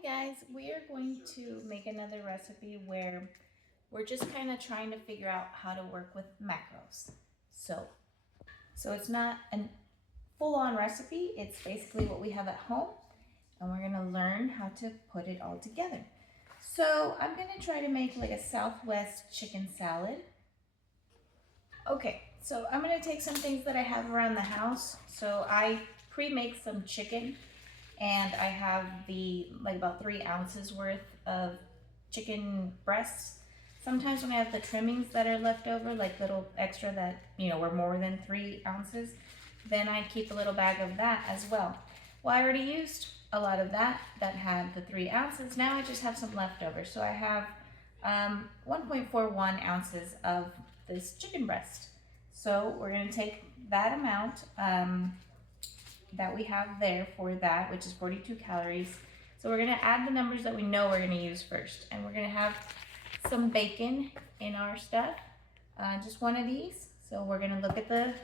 Hi guys, we are going to make another recipe where we're just kind of trying to figure out how to work with macros. So it's not a full-on recipe, it's basically what we have at home and we're gonna learn how to put it all together. So I'm gonna try to make like a Southwest chicken salad. Okay, so I'm gonna take some things that I have around the house. So I pre-make some chicken and I have like about 3 ounces worth of chicken breasts. Sometimes when I have the trimmings that are left over, like little extra that, were more than 3 ounces, then I keep a little bag of that as well. Well, I already used a lot of that had the 3 ounces. Now I just have some leftover. So I have 1.41 ounces of this chicken breast. So we're gonna take that amount, that we have there for that, which is 42 calories. So we're gonna add the numbers that we know we're gonna use first. And we're gonna have some bacon in our stuff, just one of these. So we're gonna look at the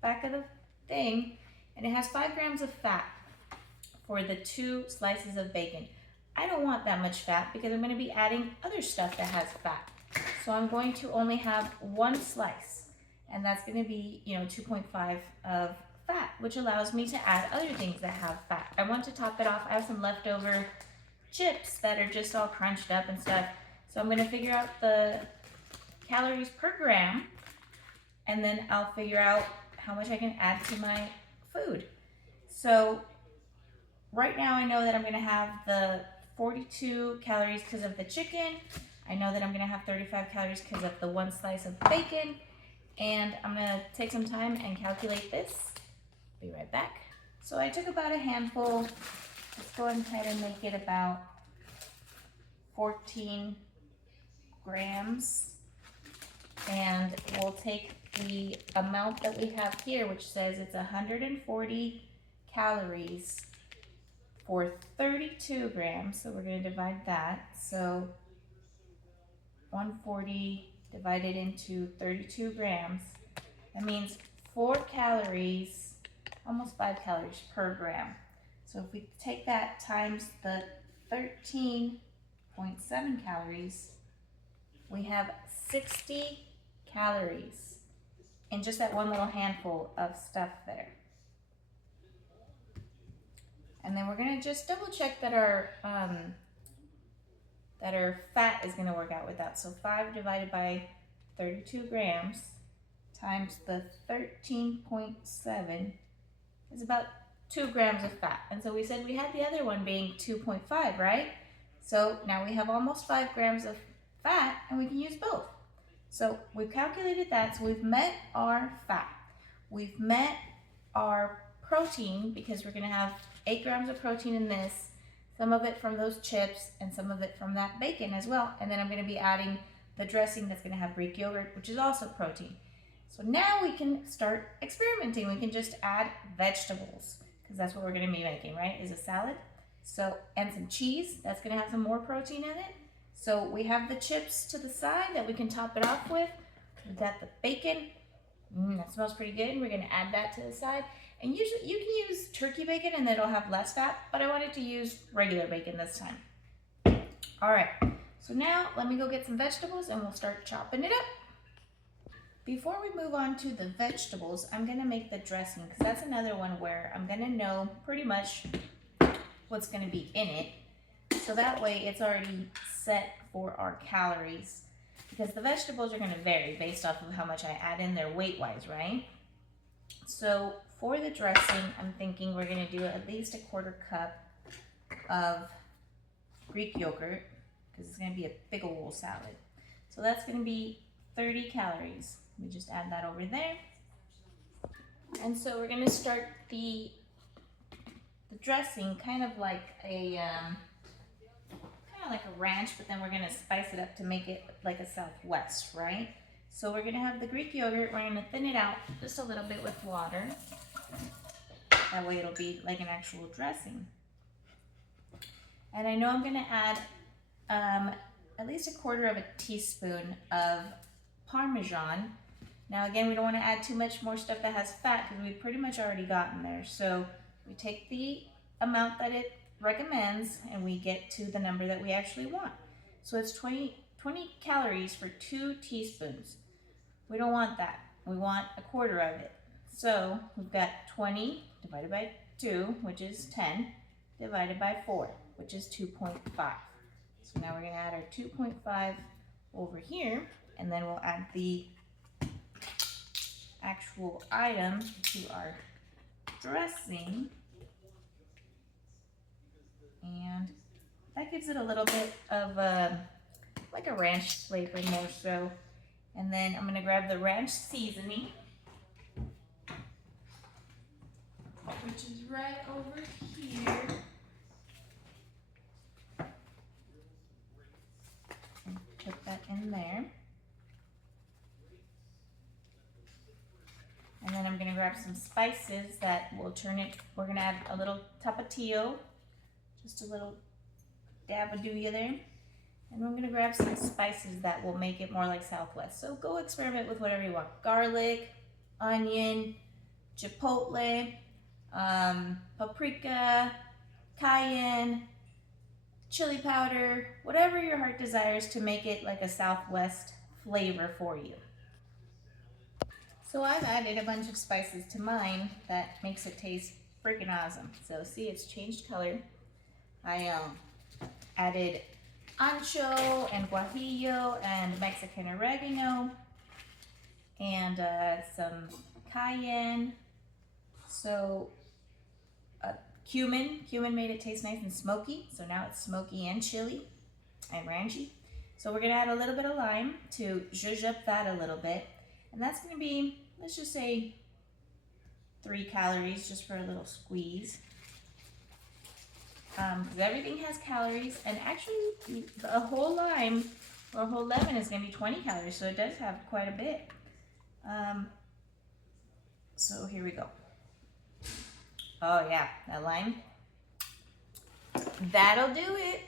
back of the thing, and it has 5 grams of fat for the 2 slices of bacon. I don't want that much fat because I'm gonna be adding other stuff that has fat. So I'm going to only have 1 slice, and that's gonna be, 2.5 of fat, which allows me to add other things that have fat. I want to top it off. I have some leftover chips that are just all crunched up and stuff. So I'm gonna figure out the calories per gram, and then I'll figure out how much I can add to my food. So right now I know that I'm gonna have the 42 calories because of the chicken. I know that I'm gonna have 35 calories because of the 1 slice of bacon. And I'm gonna take some time and calculate this. Be right back. So I took about a handful. Let's go ahead and make it about 14 grams. And we'll take the amount that we have here, which says it's 140 calories for 32 grams. So we're gonna divide that. So 140 divided into 32 grams. That means 4 calories, almost 5 calories per gram. So if we take that times the 13.7 calories, we have 60 calories in just that one little handful of stuff there. And then we're gonna just double check that our fat is gonna work out with that. So 5 divided by 32 grams times the 13.7 is about 2 grams of fat. And so we said we had the other one being 2.5, right? So now we have almost 5 grams of fat and we can use both. So we've calculated that, so we've met our fat. We've met our protein because we're gonna have 8 grams of protein in this, some of it from those chips and some of it from that bacon as well. And then I'm gonna be adding the dressing that's gonna have Greek yogurt, which is also protein. So now we can start experimenting. We can just add vegetables because that's what we're gonna be making, right? Is a salad. So, and some cheese, that's gonna have some more protein in it. So we have the chips to the side that we can top it off with. We've got the bacon. That smells pretty good. We're gonna add that to the side. And usually you can use turkey bacon and it'll have less fat, but I wanted to use regular bacon this time. All right, so now let me go get some vegetables and we'll start chopping it up. Before we move on to the vegetables, I'm gonna make the dressing because that's another one where I'm gonna know pretty much what's gonna be in it. So that way it's already set for our calories because the vegetables are gonna vary based off of how much I add in there weight-wise, right? So for the dressing, I'm thinking we're gonna do at least a 1/4 cup of Greek yogurt because it's gonna be a big old salad. So that's gonna be 30 calories. We just add that over there. And so we're gonna start the dressing kind of like a ranch, but then we're gonna spice it up to make it like a Southwest, right? So we're gonna have the Greek yogurt. We're gonna thin it out just a little bit with water. That way it'll be like an actual dressing. And I know I'm gonna add at least a 1/4 teaspoon of Parmesan. Now again, we don't want to add too much more stuff that has fat because we've pretty much already gotten there. So we take the amount that it recommends, and we get to the number that we actually want. So it's 20 calories for 2 teaspoons. We don't want that. We want a quarter of it. So we've got 20 divided by 2, which is 10, divided by 4, which is 2.5. So now we're going to add our 2.5 over here, and then we'll add the actual item to our dressing. And that gives it a little bit of like a ranch flavor more so. And then I'm going to grab the ranch seasoning, which is right over here. And put that in there. And then I'm going to grab some spices that will turn it. We're going to add a little tapatio, just a little dab-a-dooya there. And I'm going to grab some spices that will make it more like Southwest. So go experiment with whatever you want. Garlic, onion, chipotle, paprika, cayenne, chili powder, whatever your heart desires to make it like a Southwest flavor for you. So I've added a bunch of spices to mine that makes it taste freaking awesome. So see, it's changed color. I added ancho and guajillo and Mexican oregano and some cayenne. So cumin made it taste nice and smoky. So now it's smoky and chili and ranchy. So we're gonna add a little bit of lime to zhuzh up that a little bit. And that's gonna be, let's just say 3 calories just for a little squeeze. Because everything has calories, and actually a whole lime or a whole lemon is going to be 20 calories, so it does have quite a bit. So here we go. Oh yeah, that lime. That'll do it.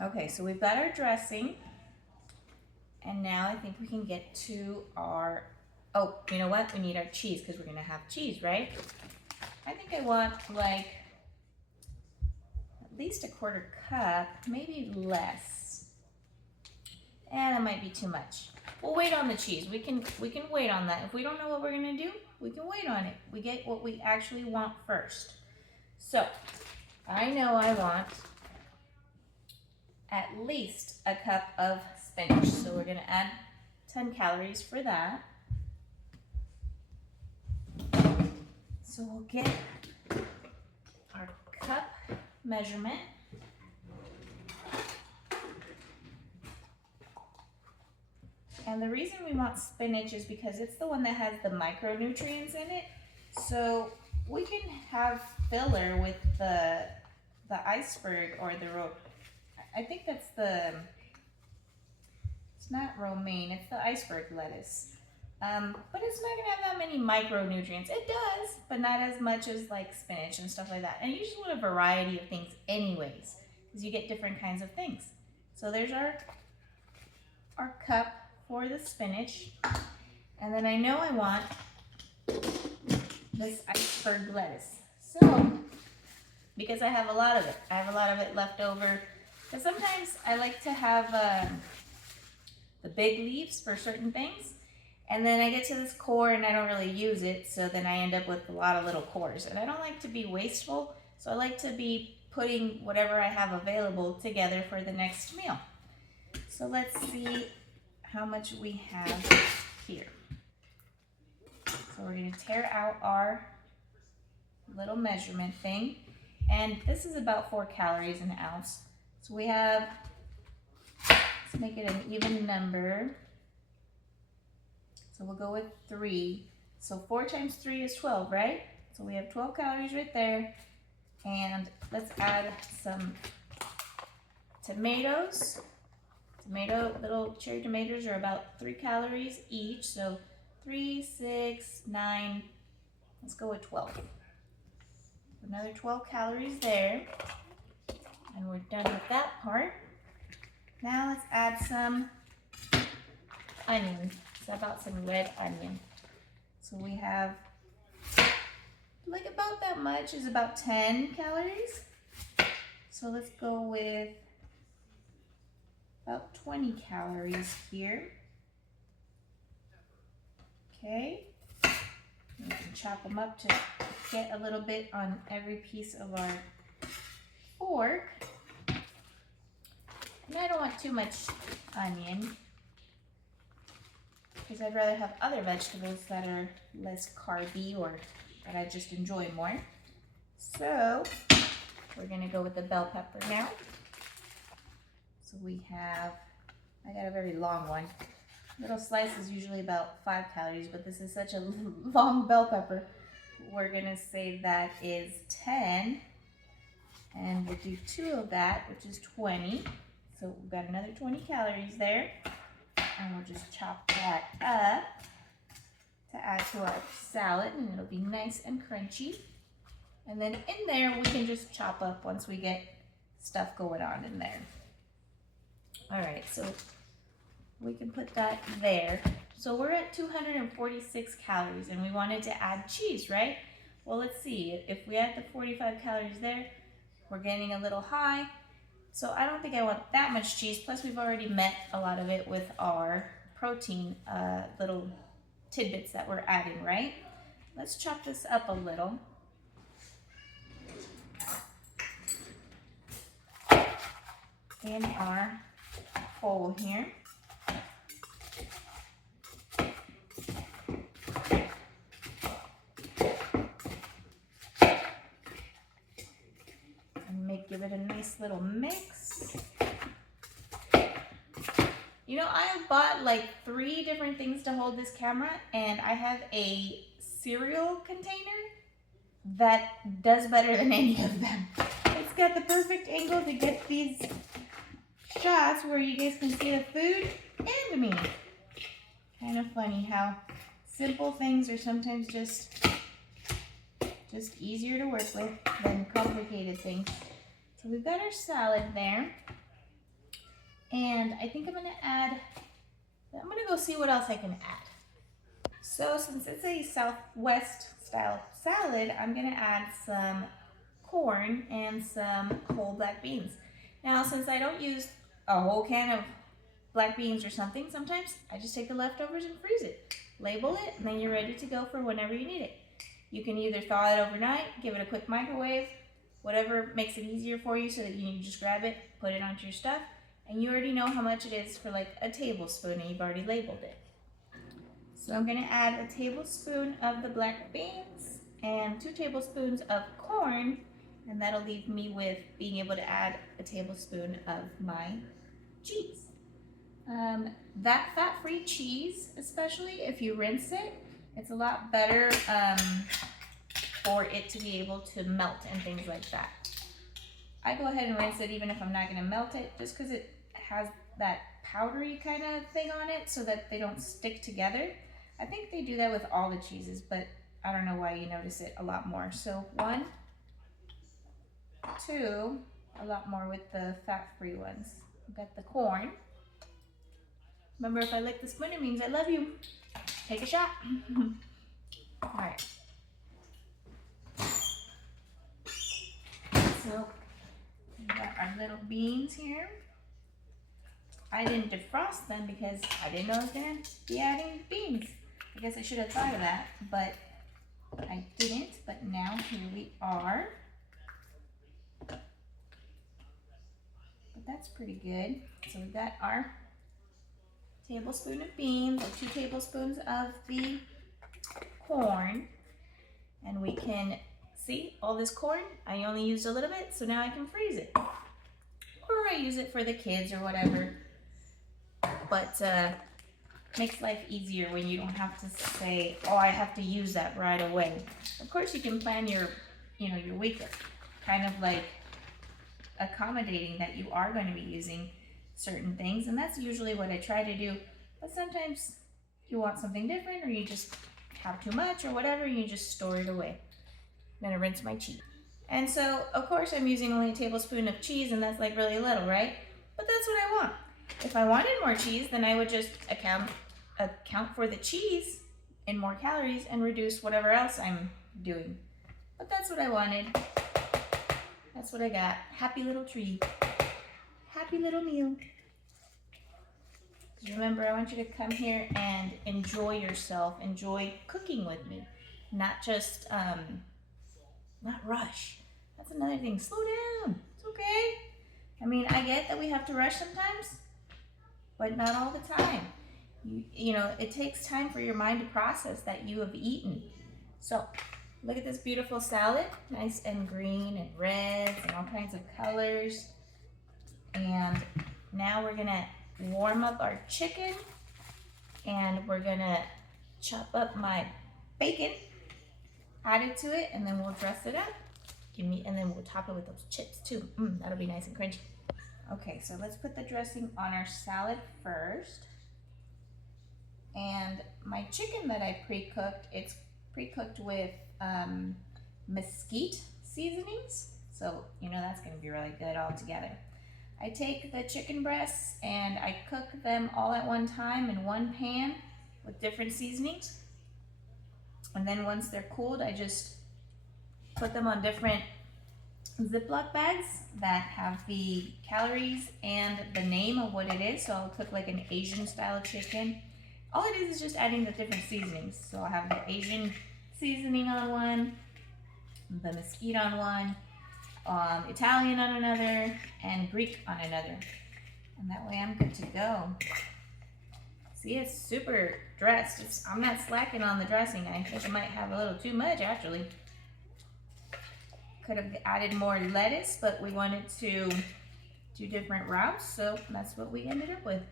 Okay, so we've got our dressing, and now I think we can get to our, oh, you know what? We need our cheese because we're going to have cheese, right? I think I want like at least a 1/4 cup, maybe less. And that might be too much. We'll wait on the cheese. We can wait on that. If we don't know what we're gonna do, we can wait on it. We get what we actually want first. So I know I want at least a cup of spinach. So we're gonna add 10 calories for that. So we'll get our cup measurement. And the reason we want spinach is because it's the one that has the micronutrients in it. So we can have filler with the iceberg or I think that's it's not romaine, it's the iceberg lettuce. But it's not gonna have that many micronutrients. It does, but not as much as like spinach and stuff like that. And you just want a variety of things anyways, because you get different kinds of things. So there's our cup for the spinach. And then I know I want this iceberg lettuce. So, because I have a lot of it. I have a lot of it left over. Because sometimes I like to have the big leaves for certain things. And then I get to this core and I don't really use it, so then I end up with a lot of little cores. And I don't like to be wasteful, so I like to be putting whatever I have available together for the next meal. So let's see how much we have here. So we're going to tear out our little measurement thing. And this is about 4 calories an ounce. So we have, let's make it an even number. So we'll go with 3. So 4 times 3 is 12, right? So we have 12 calories right there. And let's add some tomatoes. Little cherry tomatoes are about 3 calories each. So 3, 6, 9, let's go with 12. Another 12 calories there. And we're done with that part. Now let's add some onion. So about some red onion. So we have like about that much is about 10 calories. So let's go with about 20 calories here. Okay. We can chop them up to get a little bit on every piece of our fork. And I don't want too much onion because I'd rather have other vegetables that are less carby or that I just enjoy more. So we're gonna go with the bell pepper now. So we have, I got a very long one. Little slice is usually about 5 calories, but this is such a long bell pepper. We're gonna say that is 10. And we'll do 2 of that, which is 20. So we've got another 20 calories there. And we'll just chop that up to add to our salad, and it'll be nice and crunchy. And then in there, we can just chop up once we get stuff going on in there. All right, so we can put that there. So we're at 246 calories, and we wanted to add cheese, right? Well, let's see. If we add the 45 calories there, we're getting a little high. So I don't think I want that much cheese. Plus, we've already met a lot of it with our protein little tidbits that we're adding, right? Let's chop this up a little. In our bowl here. Give it a nice little mix. You know, I bought like 3 different things to hold this camera, and I have a cereal container that does better than any of them. It's got the perfect angle to get these shots where you guys can see the food and me. Kind of funny how simple things are sometimes just easier to work with than complicated things. So we've got our salad there, and I think I'm gonna go see what else I can add. So since it's a Southwest style salad, I'm gonna add some corn and some whole black beans. Now, since I don't use a whole can of black beans or something, sometimes I just take the leftovers and freeze it. Label it, and then you're ready to go for whenever you need it. You can either thaw it overnight, give it a quick microwave, whatever makes it easier for you so that you can just grab it, put it onto your stuff, and you already know how much it is for like a tablespoon, and you've already labeled it. So I'm gonna add a tablespoon of the black beans and 2 tablespoons of corn, and that'll leave me with being able to add a tablespoon of my cheese. That fat-free cheese, especially if you rinse it, it's a lot better for it to be able to melt and things like that. I go ahead and rinse it even if I'm not gonna melt it, just because it has that powdery kind of thing on it so that they don't stick together. I think they do that with all the cheeses, but I don't know why you notice it a lot more. So 1, 2, a lot more with the fat-free ones. We've got the corn. Remember, if I lick the spoon, it means I love you. Take a shot. All right. So we got our little beans here. I didn't defrost them because I didn't know I was gonna be adding beans. I guess I should have thought of that, but I didn't. But now here we are. But that's pretty good. So we've got our tablespoon of beans and 2 tablespoons of the corn, and we can see all this corn. I only used a little bit, so now I can freeze it, or I use it for the kids or whatever. But makes life easier when you don't have to say, oh, I have to use that right away. Of course, you can plan your week kind of like accommodating that you are going to be using certain things, and that's usually what I try to do. But sometimes you want something different, or you just have too much or whatever, and you just store it away. I'm gonna rinse my cheese. And so, of course, I'm using only a tablespoon of cheese, and that's like really little, right? But that's what I want. If I wanted more cheese, then I would just account for the cheese in more calories and reduce whatever else I'm doing. But that's what I wanted. That's what I got. Happy little tree. Happy little meal. Remember, I want you to come here and enjoy yourself. Enjoy cooking with me. Not just, not rush. That's another thing. Slow down. It's okay. I mean, I get that we have to rush sometimes, but not all the time. You know, it takes time for your mind to process that you have eaten. So, look at this beautiful salad. Nice and green and reds and all kinds of colors. And now we're gonna warm up our chicken, and we're gonna chop up my bacon, add it to it, and then we'll dress it up. And then we'll top it with those chips too. That'll be nice and crunchy. Okay, so let's put the dressing on our salad first. And my chicken that I pre-cooked, it's pre-cooked with mesquite seasonings. So, you know, that's gonna be really good all together. I take the chicken breasts and I cook them all at one time in one pan with different seasonings. And then once they're cooled, I just put them on different Ziploc bags that have the calories and the name of what it is. So I'll cook like an Asian style chicken. All it is just adding the different seasonings. So I'll have the Asian seasoning on one, the mesquite on one, Italian on another, and Greek on another. And that way I'm good to go. See, it's super dressed. I'm not slacking on the dressing. I think I might have a little too much actually. Could have added more lettuce, but we wanted to do different routes, so that's what we ended up with.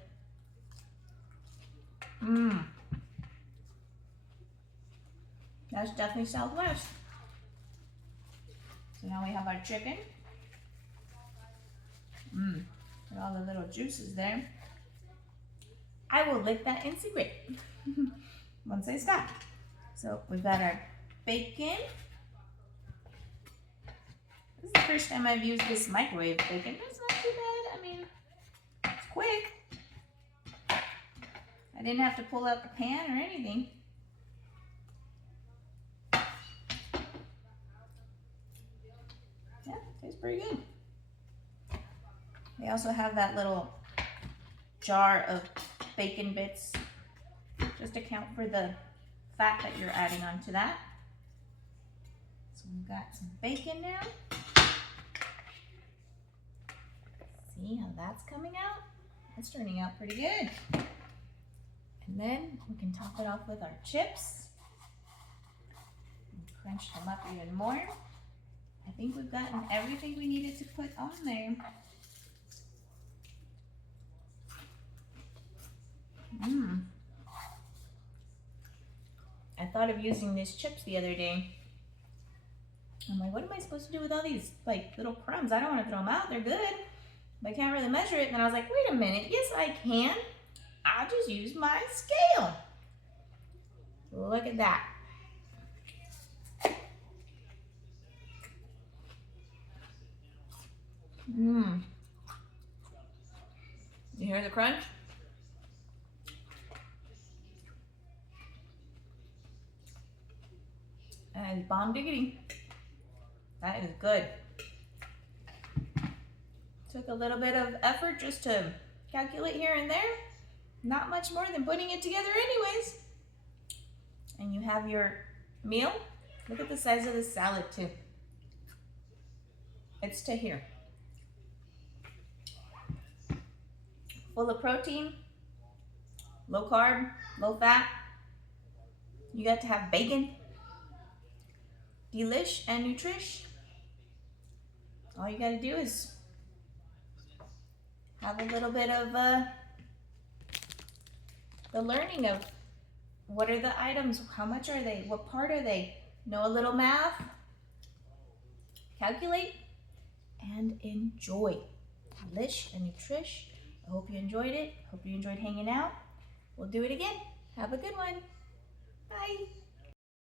That's definitely Southwest. So now we have our chicken. With all the little juices there. I will lick that in secret once I stop. So we've got our bacon. This is the first time I've used this microwave bacon. It's not too bad. I mean, it's quick. I didn't have to pull out the pan or anything. Yeah, tastes pretty good. They also have that little jar of bacon bits, just to account for the fat that you're adding onto that. So we've got some bacon now. See how that's coming out? It's turning out pretty good. And then we can top it off with our chips. And crunch them up even more. I think we've gotten everything we needed to put on there. I thought of using these chips the other day. I'm like, what am I supposed to do with all these like little crumbs? I don't want to throw them out. They're good, but I can't really measure it. And then I was like, wait a minute. Yes, I can. I'll just use my scale. Look at that. You hear the crunch? And bomb diggity. That is good. Took a little bit of effort just to calculate here and there. Not much more than putting it together anyways. And you have your meal. Look at the size of the salad too. It's to here. Full of protein, low carb, low fat. You got to have bacon. Delish and nutrish. All you gotta do is have a little bit of the learning of what are the items, how much are they, what part are they, know a little math, calculate, and enjoy. Delish and nutrish. I hope you enjoyed it. Hope you enjoyed hanging out. We'll do it again. Have a good one. Bye.